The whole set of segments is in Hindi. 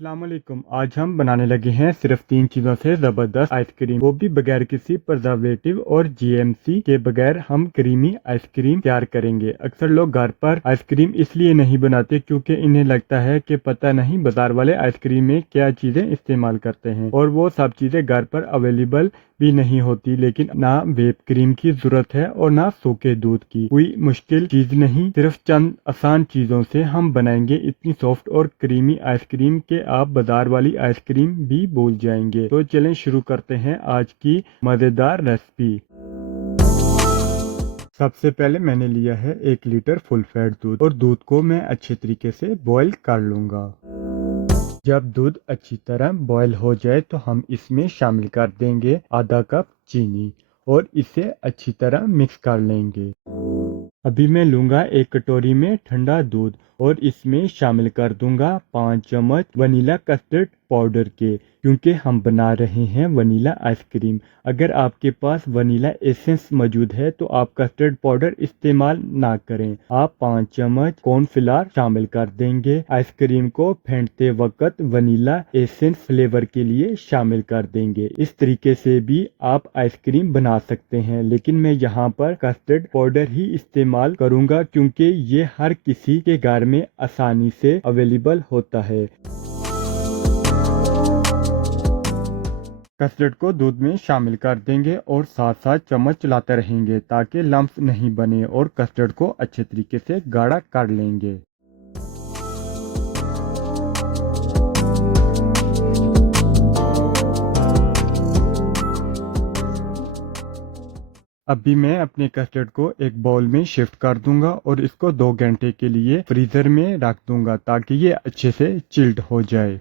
अस्सलामुअलैकुम। आज हम बनाने लगे हैं सिर्फ 3 चीज़ों से ज़बरदस्त आइसक्रीम, वो भी बगैर किसी प्रिजर्वेटिव और जीएमसी के बगैर हम क्रीमी आइसक्रीम तैयार करेंगे। अक्सर लोग घर पर आइसक्रीम इसलिए नहीं बनाते क्योंकि इन्हें लगता है कि पता नहीं बाजार वाले आइसक्रीम में क्या चीज़ें इस्तेमाल करते हैं और वो सब चीज़ें घर पर अवेलेबल भी नहीं होती। लेकिन ना व्हिप क्रीम की जरूरत है और ना सूखे दूध की। कोई मुश्किल चीज नहीं, सिर्फ चंद आसान चीजों से हम बनाएंगे इतनी सॉफ्ट और क्रीमी आइसक्रीम के आप बाजार वाली आइसक्रीम भी भूल जाएंगे। तो चलें शुरू करते हैं आज की मजेदार रेसिपी। सबसे पहले मैंने लिया है 1 लीटर फुल फैट दूध और दूध को मैं अच्छे तरीके से बॉईल कर लूंगा। जब दूध अच्छी तरह बॉईल हो जाए तो हम इसमें शामिल कर देंगे आधा कप चीनी और इसे अच्छी तरह मिक्स कर लेंगे। अभी मैं लूंगा 1 कटोरी में ठंडा दूध और इसमें शामिल कर दूंगा 5 चम्मच वनीला कस्टर्ड पाउडर के, क्योंकि हम बना रहे हैं वनीला आइसक्रीम। अगर आपके पास वनीला एसेंस मौजूद है तो आप कस्टर्ड पाउडर इस्तेमाल ना करें। आप 5 चम्मच कॉर्नफ्लावर शामिल कर देंगे। आइसक्रीम को फेंटते वक्त वनीला एसेंस फ्लेवर के लिए शामिल कर देंगे। इस तरीके से भी आप आइसक्रीम बना सकते हैं, लेकिन मैं यहाँ पर कस्टर्ड पाउडर ही इस्तेमाल करूँगा क्योंकि ये हर किसी के घर में आसानी से अवेलेबल होता है। कस्टर्ड को दूध में शामिल कर देंगे और साथ साथ चम्मच चलाते रहेंगे ताकि लम्स नहीं बने और कस्टर्ड को अच्छे तरीके से गाढ़ा कर लेंगे। अभी मैं अपने कस्टर्ड को एक बाउल में शिफ्ट कर दूंगा और इसको 2 घंटे के लिए फ्रीजर में रख दूंगा ताकि ये अच्छे से चिल्ड हो जाए।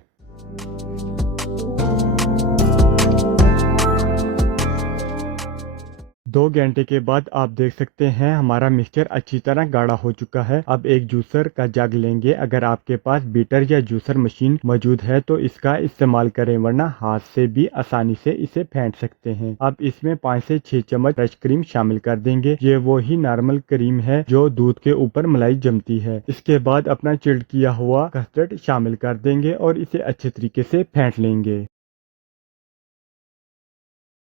2 घंटे के बाद आप देख सकते हैं हमारा मिक्सचर अच्छी तरह गाढ़ा हो चुका है। अब एक जूसर का जग लेंगे। अगर आपके पास बीटर या जूसर मशीन मौजूद है तो इसका इस्तेमाल करें, वरना हाथ से भी आसानी से इसे फेंट सकते हैं। अब इसमें 5 से 6 चम्मच फ्रेश क्रीम शामिल कर देंगे। ये वो ही नॉर्मल क्रीम है जो दूध के ऊपर मलाई जमती है। इसके बाद अपना चिल्ड किया हुआ कस्टर्ड शामिल कर देंगे और इसे अच्छे तरीके से फेंट लेंगे।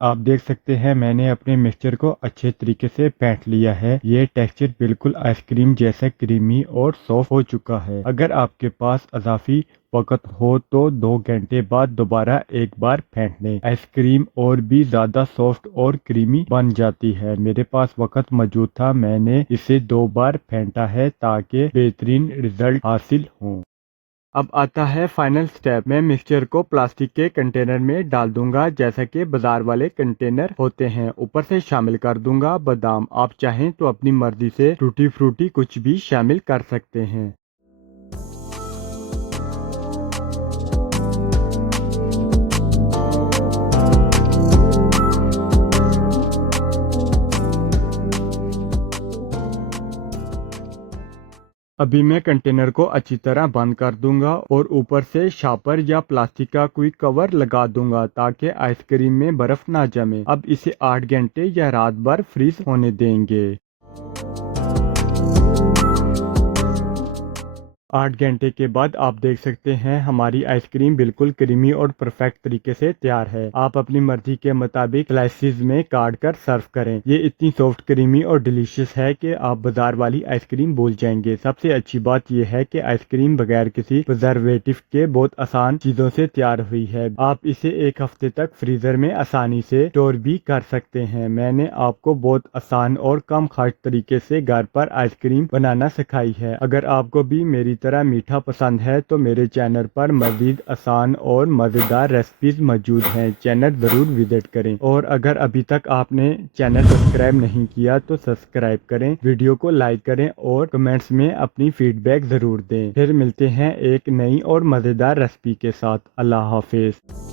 आप देख सकते हैं मैंने अपने मिक्सचर को अच्छे तरीके से फेंट लिया है। ये टेक्सचर बिल्कुल आइसक्रीम जैसा क्रीमी और सॉफ्ट हो चुका है। अगर आपके पास अजाफी वक्त हो तो 2 घंटे बाद दोबारा एक बार फेंट लें। आइसक्रीम और भी ज़्यादा सॉफ्ट और क्रीमी बन जाती है। मेरे पास वक्त मौजूद था, मैंने इसे 2 बार फेंटा है ताकि बेहतरीन रिजल्ट हासिल हो। अब आता है फाइनल स्टेप। मैं मिक्सचर को प्लास्टिक के कंटेनर में डाल दूंगा जैसा कि बाजार वाले कंटेनर होते हैं। ऊपर से शामिल कर दूंगा बादाम। आप चाहें तो अपनी मर्जी से टूटी फ्रूटी कुछ भी शामिल कर सकते हैं। अभी मैं कंटेनर को अच्छी तरह बंद कर दूंगा और ऊपर से शापर या प्लास्टिक का कोई कवर लगा दूंगा ताकि आइसक्रीम में बर्फ ना जमे। अब इसे 8 घंटे या रात भर फ्रीज होने देंगे। 8 घंटे के बाद आप देख सकते हैं हमारी आइसक्रीम बिल्कुल क्रीमी और परफेक्ट तरीके से तैयार है। आप अपनी मर्जी के मुताबिक स्लाइसेस में काट कर सर्व करें। ये इतनी सॉफ्ट, क्रीमी और डिलीशियस है कि आप बाजार वाली आइसक्रीम भूल जाएंगे। सबसे अच्छी बात यह है कि आइसक्रीम बगैर किसी प्रिजर्वेटिव के बहुत आसान चीजों से तैयार हुई है। आप इसे 1 हफ्ते तक फ्रीजर में आसानी से स्टोर भी कर सकते हैं। मैंने आपको बहुत आसान और कम खर्च तरीके से घर पर आइसक्रीम बनाना सिखाई है। अगर आपको भी मेरी तरह मीठा पसंद है तो मेरे चैनल पर मजीद आसान और मज़ेदार रेसिपीज मौजूद हैं। चैनल ज़रूर विजिट करें और अगर अभी तक आपने चैनल सब्सक्राइब नहीं किया तो सब्सक्राइब करें, वीडियो को लाइक करें और कमेंट्स में अपनी फीडबैक ज़रूर दें। फिर मिलते हैं एक नई और मज़ेदार रेसिपी के साथ। अल्लाह हाफिज़।